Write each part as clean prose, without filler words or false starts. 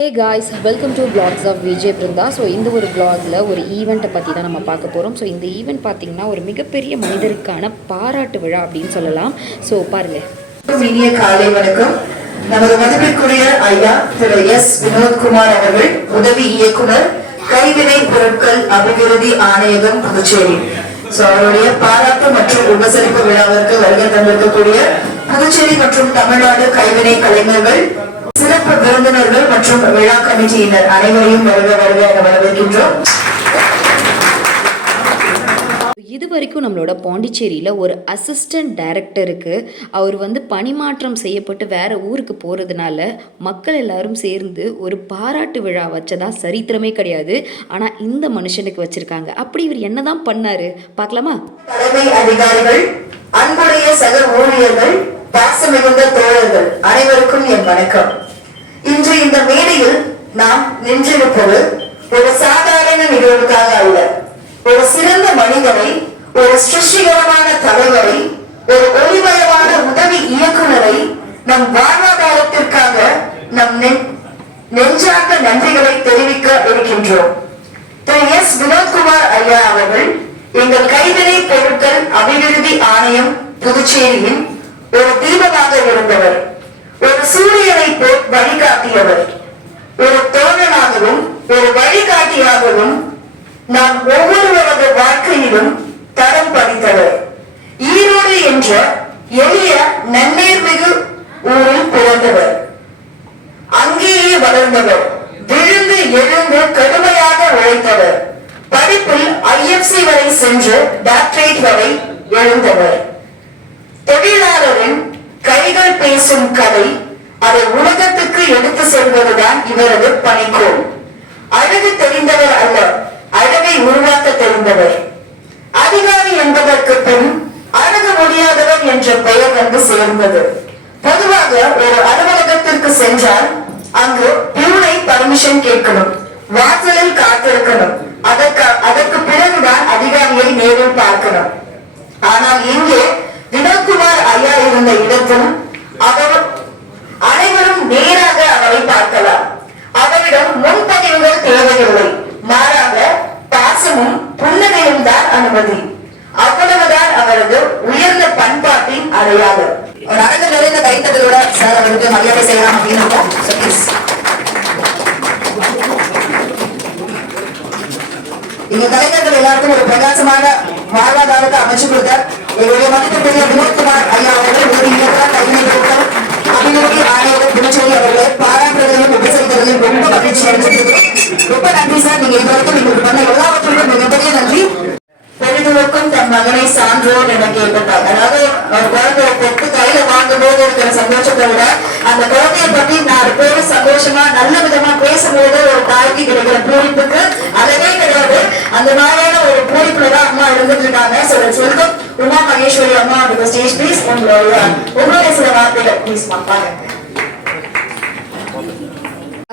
Hey guys, welcome to vlogs of Vijay Brindha. So இந்த ஒரு vlogல ஒரு ஈவெண்ட்டை பற்றி தான் நம்ம பார்க்க போகிறோம். ஸோ இந்த ஈவெண்ட் பார்த்திங்கன்னா ஒரு மிகப்பெரிய மனிதருக்கான பாராட்டு விழா அப்படின்னு சொல்லலாம். ஸோ பாருங்கள். இனிய காலை வணக்கம். நமது மதிப்பிற்குரிய ஐயா திரு எஸ் வினோத்குமார் அவர்கள், உதவி இயக்குனர், கைவினை பொருட்கள் அபிவிருத்தி ஆணையகம், புதுச்சேரி. ஸோ அவருடைய பாராட்டு மற்றும் உபசரிப்பு விழாவிற்கு வருகை தந்திருக்கக்கூடிய புதுச்சேரி மற்றும் தமிழ்நாடு கைவினை கலைஞர்கள், சிறப்பு விருந்தினர்கள் மற்றும் விழா கமிட்டியினர் அனைவரையும் வருக என வரவேற்கின்றோம். இது வரைக்கும் நம்மளோட பாண்டிச்சேரியில் ஒரு அசிஸ்டன்ட் டைரக்டருக்கு அவர் பணிமாற்றம் செய்யப்பட்டு வேறு ஊருக்கு போகிறதுனால மக்கள் எல்லாரும் சேர்ந்து ஒரு பாராட்டு விழா வச்சதா சரித்திரமே கிடையாது. ஆனால் இந்த மனுஷனுக்கு வச்சுருக்காங்க. அப்படி இவர் என்ன தான் பண்ணார் பார்க்கலாமா? தலைமை அதிகாரிகள், அன்புடைய சக ஊழியர்கள், பாசமிகுந்த தோழர்கள் அனைவருக்கும் என் வணக்கம். இன்று இந்த மேடையில் நாம் நின்றிருப்பது ஒரு சாதாரண நிகழ்வுக்காக அல்ல. ஒரு சிறந்த மனிதனை, ஒரு சிருஷ்டிகரமான தலைவரை, ஒரு ஒளிமயமான உதவி இயக்குனரை நம் வாழ்வாதாரத்திற்காக நம் நெஞ்சார்ந்த நன்றிகளை தெரிவிக்க இருக்கின்றோம். திரு எஸ் வினோத்குமார் ஐயா அவர்கள் எங்கள் கைவினை பொருட்கள் அபிவிருத்தி ஆணையம் புதுச்சேரியின் ஒரு தீபமாக இருந்தவர், ஒரு சூரியனை போல் வழிகாட்டியவர், ஒரு தோழனாகவும் ஒரு வழிகாட்டியாகவும் நாம் ஒவ்வொருவரது வாழ்க்கையிலும் தரம் பதித்தவர். ஈரோடு என்ற எளிய நன்னீர்மிகு ஊரில் பிறந்தவர், அங்கேயே வளர்ந்தவர், விழுந்து எழுந்து கடுமையாக உழைத்தவர், படிப்பில் IFC வரை சென்று டாக்டரேட் வரை எழுந்தவர். தொழிலாளரின் கைகள் பேசும் கதை, அதை உலகத்துக்கு எடுத்து செல்வதுதான் இவரது பணிக்கோள். அழகு தெரிந்தவர் அல்ல, அழகை உருவாக்க தெரிந்தவர். அதிகாரி என்பதற்கு பின் அழகு முடியாதவர் என்ற பெயர் சேர்ந்தது. பொதுவாக ஒரு அலுவலகத்திற்கு சென்றால் அங்கு பியூனை பர்மிஷன் கேட்கணும், வாசலில் காத்திருக்கணும், அதற்கு பிறகுதான் அதிகாரியை நேரில் பார்க்கணும். ஆனால் இங்கே வினோத்குமார் ஐயா இருந்த இடத்தில் அவர் அனைவரும் நேராக அவரை பார்க்கலாம். அவரிடம் முன்பதிவுகள் தேவையில்லை, மாறாக பாசமும் புன்னகையும் தான் அனுமதி. அவ்வளவுதான் அவரது உயர்ந்த பண்பாட்டின் அடையாளம். ஒரு அழகு நிறைந்த கைத்தட்டலோட சார் அவருக்கு மரியாதை செய்யலாம் அப்படின்னு எங்க கலைஞர்கள் எல்லாருக்கும் ஒரு பிரகாசமான வாழ்வாதாரத்தை அமைச்சு கொடுத்தார். எங்களுடைய மதிப்பிற்குரிய வினோத்குமார் ஐயா அவர்கள், உதவி இயக்குனர், கைவினை பொருட்கள் அபிவிருத்தி ஆணையர் புதுச்சேரி அவர்களை பாராட்டுவதையும் உபசரித்ததையும் ரொம்ப மகிழ்ச்சி அடைஞ்சிருக்கிறோம். ரொம்ப நன்றி சார். நீங்க இதுவரைக்கும் எங்களுக்கு பண்ண எல்லாவற்றுக்கும் மிகப்பெரிய நன்றி. பொழுதுவருக்கும் தன் மகனை சான்றோர் என கேட்டார். அதாவது ஒரு குழந்தைய பெற்று கையில வாங்கும் போது இருக்கிற சந்தோஷத்தை விட அந்த குழந்தைய பத்தி 4 பேரும் சந்தோஷமா நல்ல விதமா பேசும்போது ஒரு தாய்க்கு கிடைக்கிற பூரிப்புக்கு அளவே கிடையாது. அந்த மாதிரியான ஒரு பூரிப்புலதான் அம்மா இருந்துட்டு இருக்காங்க. வெல்கம் உமா மகேஸ்வரி அம்மா அந்த ஸ்டேஜ் ப்ளீஸ். உங்களுடைய சில வார்த்தைகள் ப்ளீஸ் பாருங்க.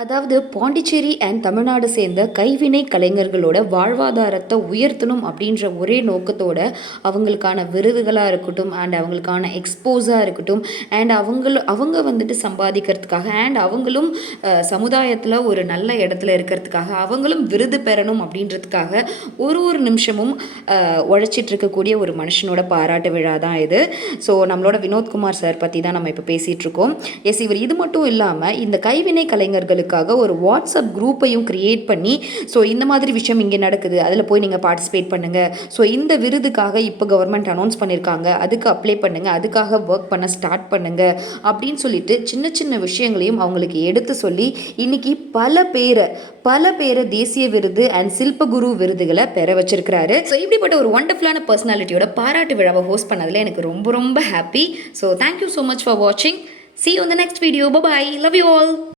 அதாவது பாண்டிச்சேரி அண்ட் தமிழ்நாடு சேர்ந்த கைவினை கலைஞர்களோட வாழ்வாதாரத்தை உயர்த்தணும் அப்படின்ற ஒரே நோக்கத்தோட அவங்களுக்கான விருதுகளாக இருக்கட்டும் அண்ட் அவங்களுக்கான எக்ஸ்போஸாக இருக்கட்டும் அண்ட் அவங்க சம்பாதிக்கிறதுக்காக அண்ட் அவங்களும் சமுதாயத்தில் ஒரு நல்ல இடத்துல இருக்கிறதுக்காக அவங்களும் விருது பெறணும் அப்படின்றதுக்காக ஒரு நிமிஷமும் உழைச்சிட்டு இருக்கக்கூடிய ஒரு மனுஷனோட பாராட்டு விழா தான் இது. ஸோ நம்மளோட வினோத்குமார் சார் பற்றி தான் நம்ம இப்போ பேசிகிட்ருக்கோம். எஸ், இவர் இது மட்டும் இல்லாமல் இந்த கைவினை கலைஞர்களுக்கு ஒரு வாட்ஸ்அப் குரூப்பையும் கிரியேட் பண்ணி, ஸோ இந்த மாதிரி விஷயம் இங்கே நடக்குது, அதில் போய் நீங்கள் பார்ட்டிசிபேட் பண்ணுங்கள், ஸோ இந்த விருதுக்காக இப்போ கவர்மெண்ட் அனௌன்ஸ் பண்ணியிருக்காங்க, அதுக்கு அப்ளை பண்ணுங்கள், அதுக்காக ஒர்க் பண்ண ஸ்டார்ட் பண்ணுங்கள் அப்படின்னு சொல்லிட்டு சின்ன சின்ன விஷயங்களையும் அவங்களுக்கு எடுத்து சொல்லி இன்னைக்கு பல பேரை தேசிய விருது அண்ட் சில்பகுரு விருதுகளை பெற வச்சிருக்கிறாரு. ஸோ இப்படிப்பட்ட ஒரு ஒண்டர்ஃபுல்லான பர்சனாலிட்டியோட பாராட்டு விழாவை ஹோஸ்ட் பண்ணதில் எனக்கு ரொம்ப happy. So thank you so much for வாட்சிங். See you in the next video. Bye bye. Love you all.